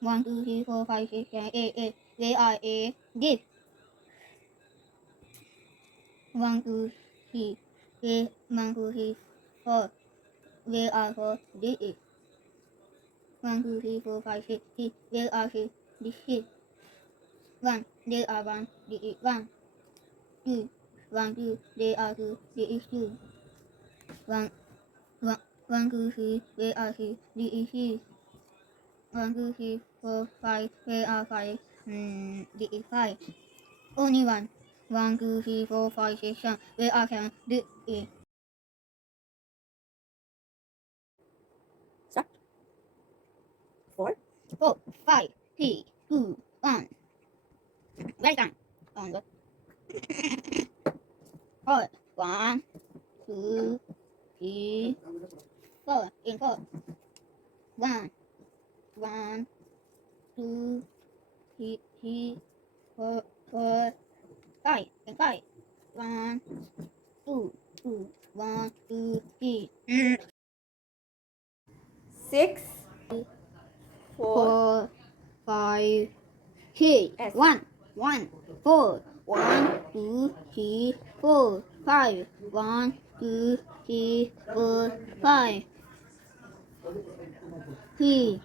1, 2, 3, 4, 5, 6, 7, 8, 8. Where are A? This. 1, 2, 3. Where 1, 2, 3, 4. Where are 4? This is. 1, 2, 3, 4, 5, 6, 6. Where are 6? This is. 1. There are 1. This is 1. 2. 1, 2. There are 2. This is 2. 1, 1, 1, 2, 3. Where are 3? This is 3. 1, 2, 3, 4, 5. Where are 5? This is 5. Only 1. 1, 2, 3, 4, 5, 6, 7. Where are 7? This is. Start. 4. 4, 5, 3, 2, 1. Well done. On good. 4, 1, 2, 3, 4. In 4. 1, 1, 2, 3, 4, 4, 5. In 5. 1, 2, 2, 1, 2, 3. 6. 4. 4, 5, 3. S. 1, 1, 4. 1, 2, 3, 4, 5. 1, 2, 3, 4, 5. 3.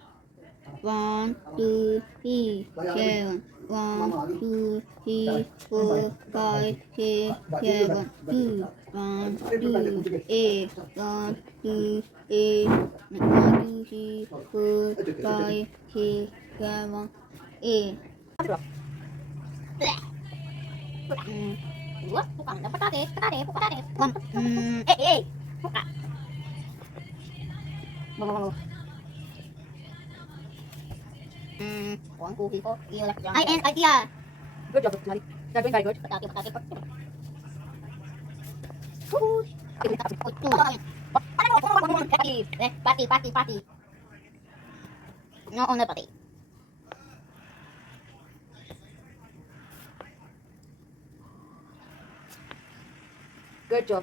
1, 2, 3, 7. 1, 2, 3, 4, 5, 6, 7. 2, 1, 2, 8. 1, 2, 8. 1, 2, 3, 4, 5, 6, 7, 8. Ủa, bukan dapat tadi, tadi, bukan tadi. Buka. Uang ku Vivo, iya lah. I and idea. Good job, Nursery. You're doing very good. Patati, patati, patati. Pati, pati, pati. No, on the pati. Good job.